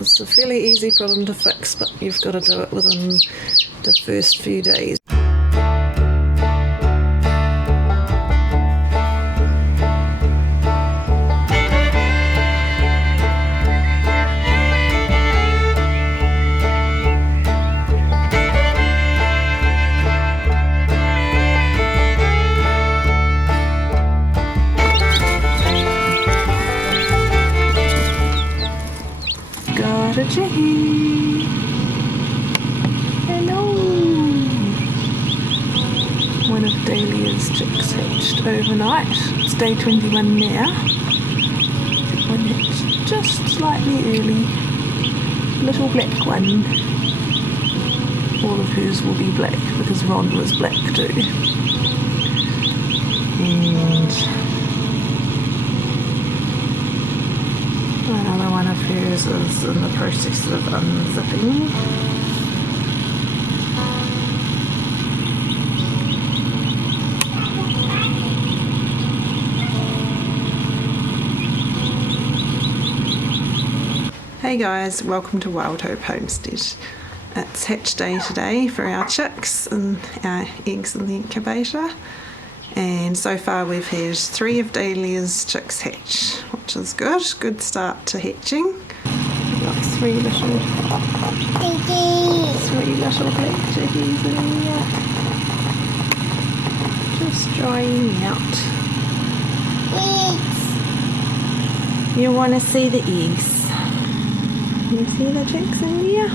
It's a fairly easy problem to fix, but you've got to do it within the first few days. Got a chickie. Hello. One of Dahlia's chicks hatched overnight. It's day 21 now. One hatched just slightly early. Little black one. All of hers will be black because Ron was black too. And another one of hers is in the process of unzipping. Hey guys, welcome to Wild Hope Homestead. It's hatch day today for our chicks and our eggs in the incubator. And so far we've had 3 of Dahlia's chicks hatch, which is good. Good start to hatching. We've got 3 little black chickies in here. Just drying out. Eggs. You want to see the eggs? You see the chicks in here?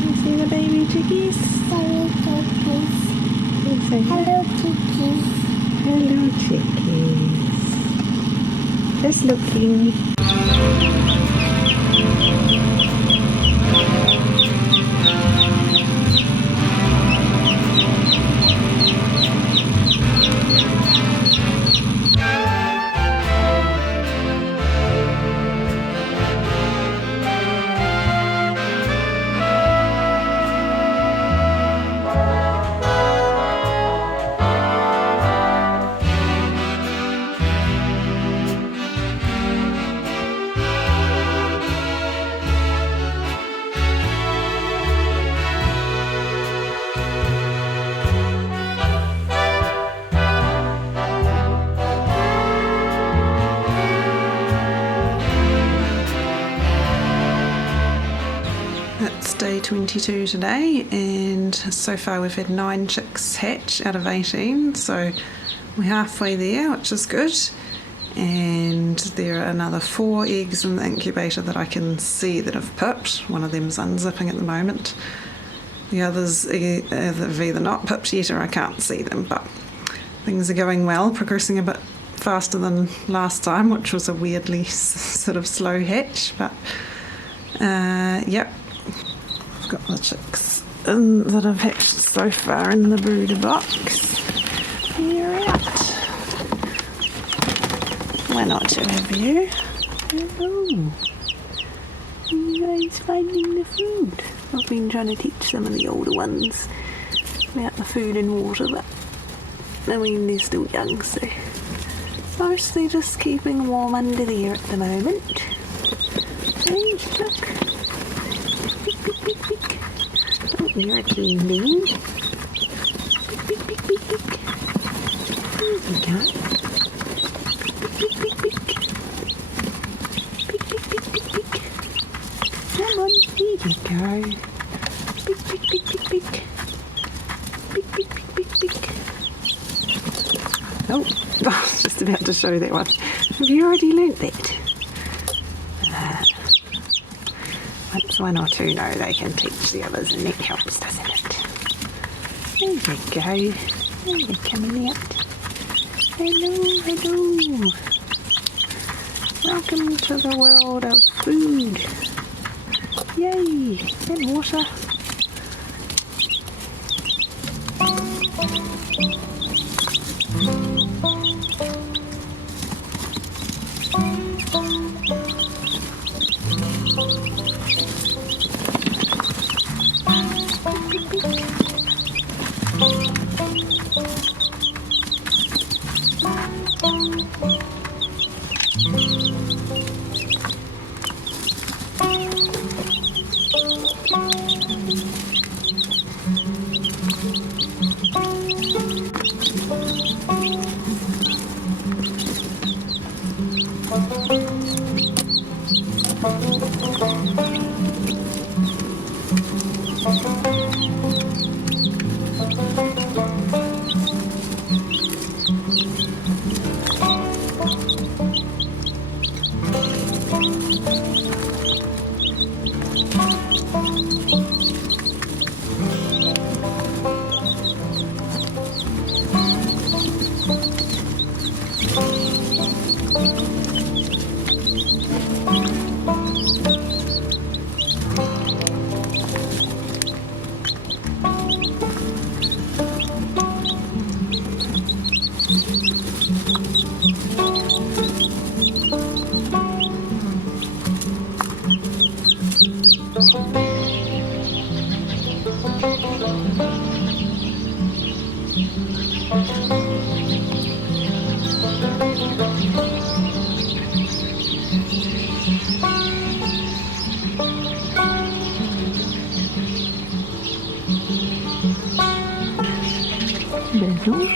You see the baby chickies? Sorry, chickies. Hello, chickies. Hello, chickies. Just looking. It's day 22 today, and so far we've had 9 chicks hatch out of 18, so we're halfway there, which is good. And there are another 4 eggs in the incubator that I can see that have pipped. One of them's unzipping at the moment. The others have either not pipped yet or I can't see them, but things are going well, progressing a bit faster than last time, which was a weirdly sort of slow hatch, but yep. I've got the chicks that have hatched so far in the brooder box. You're out. Why not to have you? Hello. You guys finding the food? I've been trying to teach some of the older ones about the food and water, but I mean they're still young, so mostly just keeping warm under there at the moment. Hey, look. Oh, you're a clean bean. There you go. Come on, here you go. Oh, I was just about to show that one. Have you already learnt that? Once 1 or 2 know, they can teach the others, and that helps, doesn't it? There you go. Oh, they're coming out. Hello, hello. Welcome to the world of food. Yay, and water. Little.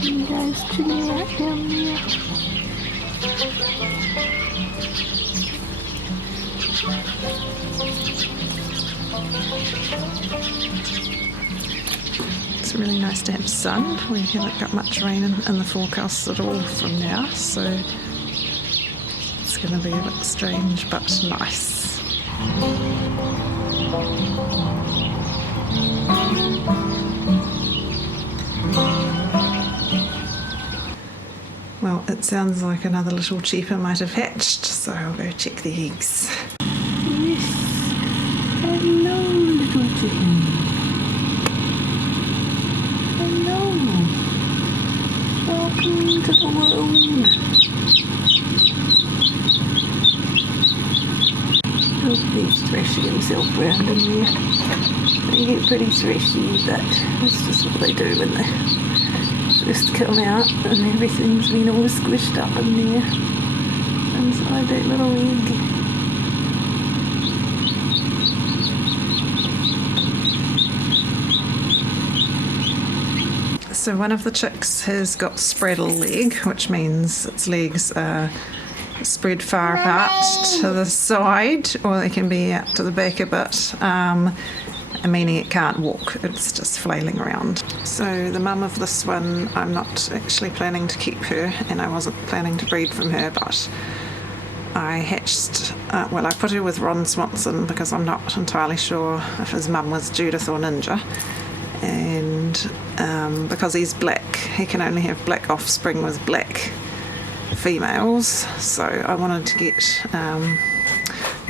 You guys chilling out down there. It's really nice to have sun. We haven't got much rain in the forecast at all from now, so it's going to be a bit strange but nice. Well, it sounds like another little cheaper might have hatched, so I'll go check the eggs. Yes. Hello, little chicken. Hello. Welcome to the world. Oh, he's thrashing himself around in there. They get pretty thrashy, but that's just what they do when they first come out and everything's been all squished up in there inside that little egg. So one of the chicks has got spraddle leg, which means its legs are spread far apart to the side, or they can be out to the back a bit, meaning it can't walk, it's just flailing around. So the mum of this one, I'm not actually planning to keep her, and I wasn't planning to breed from her, but I hatched, I put her with Ron Swanson because I'm not entirely sure if his mum was Judith or Ninja, and because he's black, he can only have black offspring with black females, so I wanted to get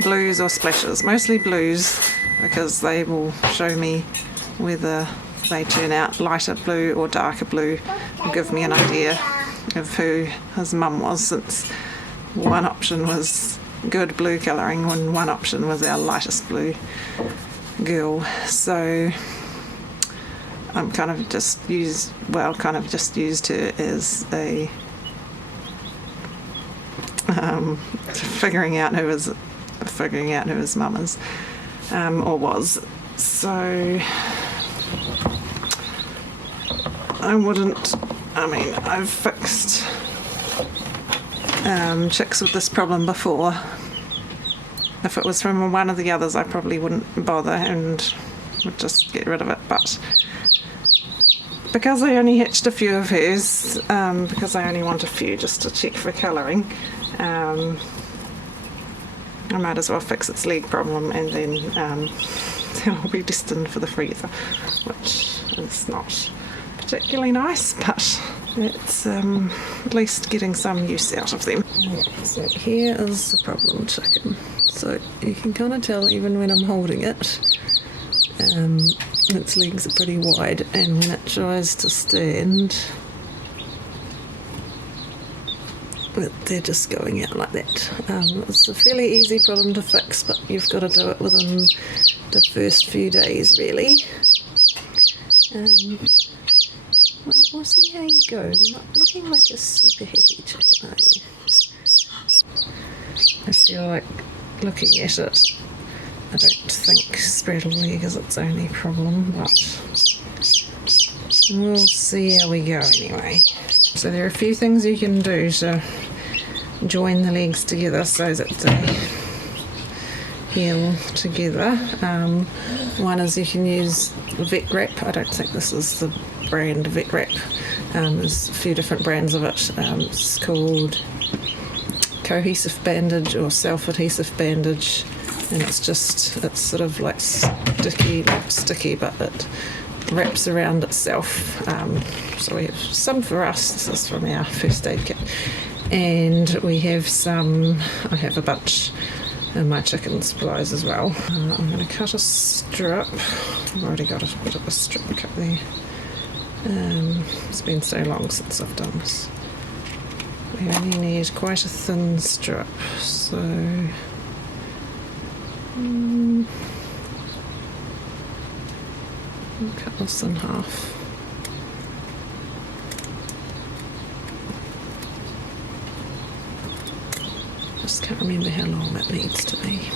blues or splashes, mostly blues, because they will show me whether they turn out lighter blue or darker blue, and give me an idea of who his mum was, since one option was good blue colouring and one option was our lightest blue girl. So I'm kind of just used her as a figuring out who his mum is, or was. So I've fixed chicks with this problem before. If it was from one of the others, I probably wouldn't bother and would just get rid of it, but because I only hatched a few of hers, because I only want a few just to check for colouring, I might as well fix its leg problem, and then it'll be destined for the freezer, which is not particularly nice, but it's at least getting some use out of them. Yeah, so here is the problem chicken. So you can kind of tell even when I'm holding it, its legs are pretty wide, and when it tries to stand, they're just going out like that. It's a fairly easy problem to fix, but you've got to do it within the first few days, really. Well, we'll see how you go. You're not looking like a super happy chicken, are you? I feel like looking at it, I don't think spraddle leg is its only problem, but we'll see how we go anyway. So there are a few things you can do to join the legs together so that they heal together. One is you can use vet wrap. I don't think this is the brand vet wrap. There's a few different brands of it. It's called cohesive bandage or self-adhesive bandage, and it's sort of like sticky, not sticky, but it wraps around itself. So we have some for us. This is from our first aid kit, and we have some. I have a bunch in my chicken supplies as well. I'm going to cut a strip. I've already got a bit of a strip cut there. It's been so long since I've done this. We only need quite a thin strip, so I'll cut this in half. Just can't remember how long that needs to be.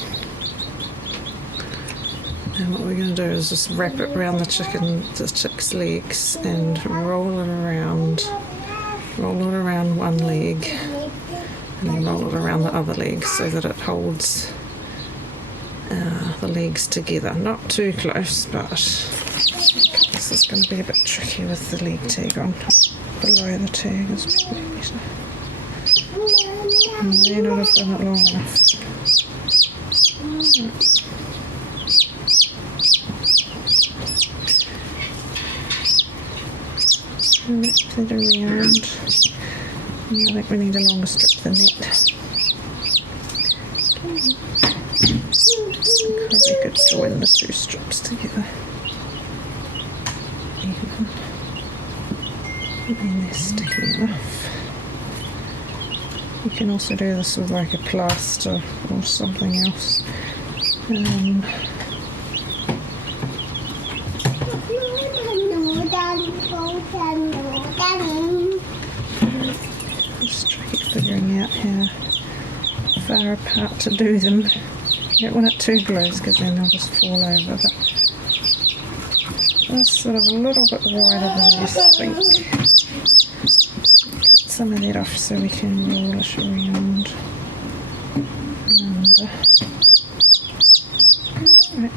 And what we're going to do is just wrap it around the chick's legs and roll it around one leg, and then roll it around the other leg so that it holds the legs together. Not too close, but this is going to be a bit tricky with the leg tag on. Below the tag is probably better. I may not have done it long enough. Wrap it around. I think we need a longer strip than that. Probably could join the two strips together. And then they're sticky enough. You can also do this with like a plaster or something else. It's tricky figuring out how far apart to do them. You don't want it too close because then they'll just fall over. But that's sort of a little bit wider than this thing. Cut some of that off so we can roll it around and under. Right.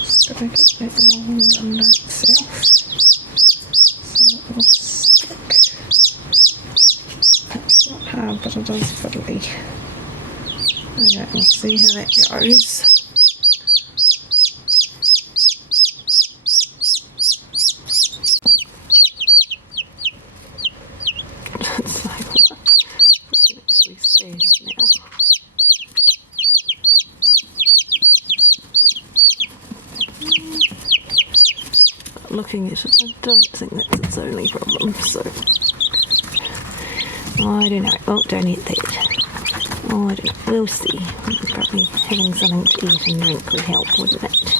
Just gotta get that rolled under itself so it will stick. It's not hard, but it is fiddly. Okay, we'll see how that goes. It's like what? We can actually stand now. But looking at it, I don't think that's its only problem, so I don't know. Oh, don't eat that. Oh, I don't know. We'll see. Probably having something to eat and drink would help, wouldn't it?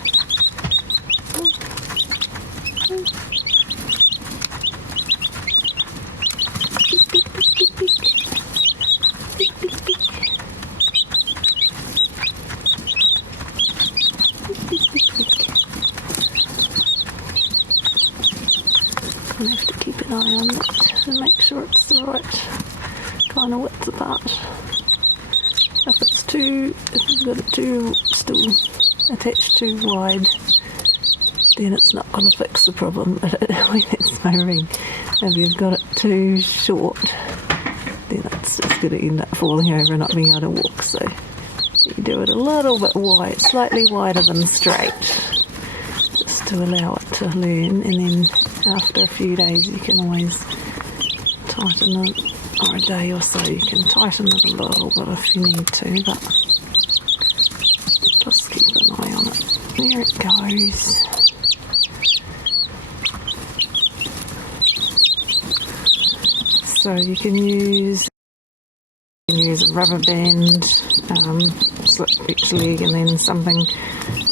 I'll have to keep an eye on it and make sure it's the right kind of width apart. If you've got it too still attached too wide, then it's not going to fix the problem. That's my ring. If you've got it too short, then it's going to end up falling over and not being able to walk. So you do it a little bit wide, slightly wider than straight, just to allow it to learn. And then after a few days, you can always tighten it, or a day or so, you can tighten it a little bit if you need to. But just keep an eye on it. There it goes. So you can use a rubber band, slip each leg, and then something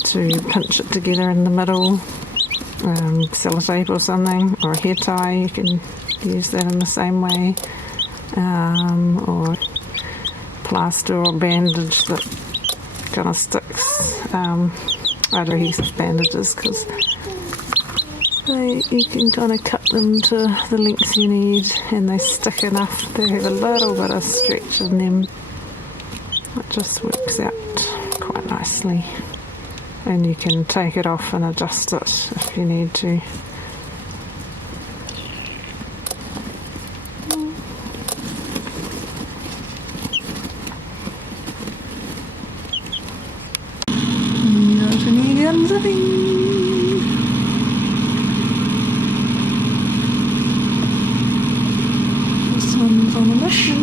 to pinch it together in the middle, sellotape or something, or a hair tie. You can use that in the same way, or plaster or bandage that kind of sticks, adhesive bandages, because you can kind of cut them to the length you need, and they stick enough to have a little bit of stretch in them. It just works out quite nicely, and you can take it off and adjust it if you need to. This one's on a mission.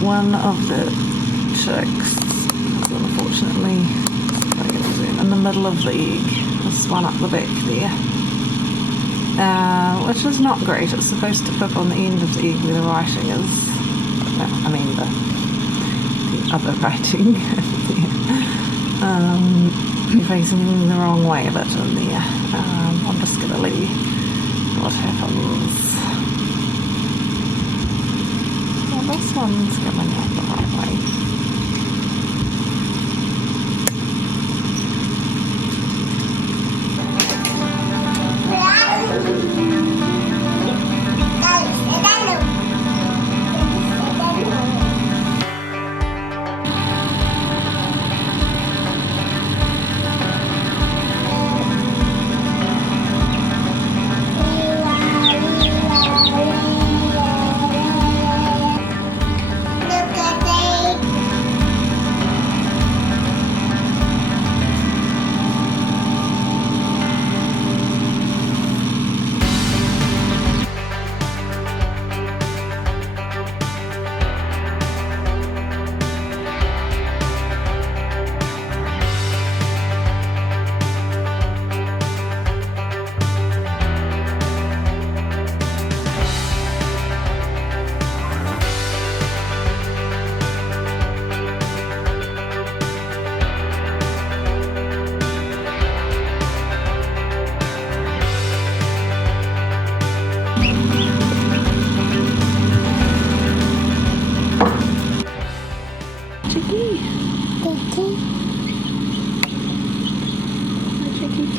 One of the chicks is unfortunately in the middle of the egg. This one up the back there. Which is not great. It's supposed to pop on the end of the egg where the writing is. I mean the other writing. You're facing the wrong way a bit in there. I'm just going to leave what happens. Well, this one's coming out the right way.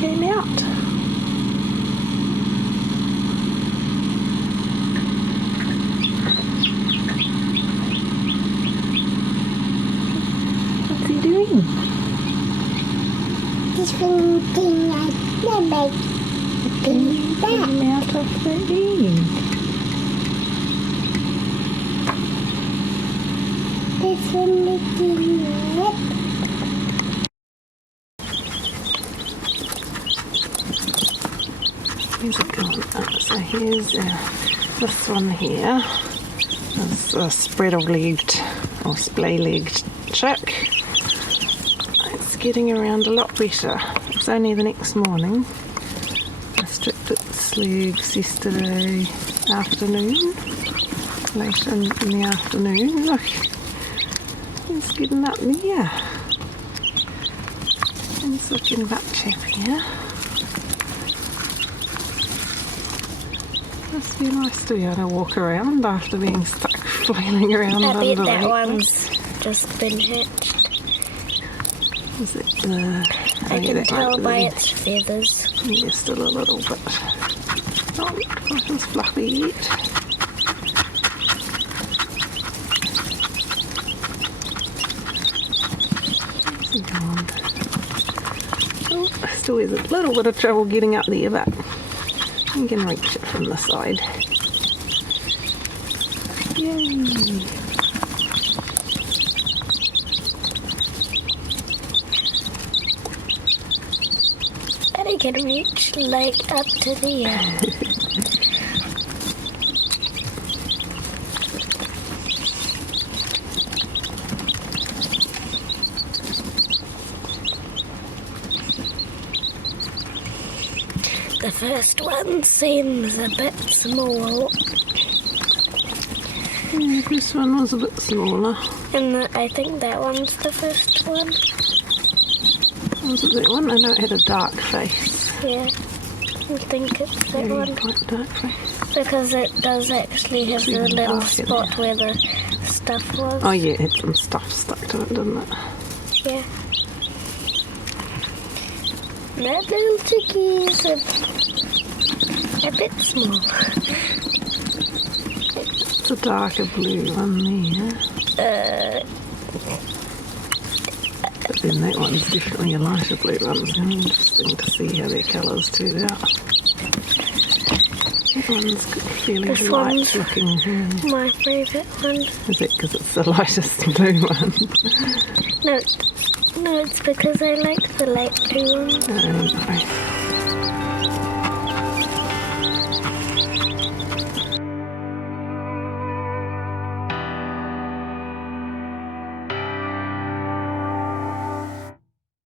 Came out. What's he doing? He's thinking like the big Came out of the egg. This one making it. Where's it gone? So here's this one here. It's a spraddle-legged or splay-legged chick. It's getting around a lot better. It's only the next morning. I stripped its legs yesterday afternoon, late in the afternoon. Look, it's getting up there. It's looking a bit chappier. Must be nice to be able to walk around after being stuck flailing around I under bet that the one's just been hatched. Is it the... I can tell by its feathers. Yeah, still a little bit. Not quite as fluffy yet. Where's he gone? Oh, still has a little bit of trouble getting up there, but you can reach it from the side. Yay! And I can reach like up to there. The first one seems a bit small. Yeah, this one was a bit smaller. And I think that one's the first one. Was it that one? I know it had a dark face. Yeah. think it's that Very one. quite darkly. Because it does actually have the Even little darker spot there. where the stuff was. Oh yeah, it had some stuff stuck to it, didn't it? Yeah. That little chickie's a bit small. It's a darker blue one there. But then that one's definitely a lighter blue one, so interesting to see how their colours turn out. That one's got fairly This light one's looking. my favourite one. Is that because it's the lightest blue one? No, it's because I like the light blue ones. No.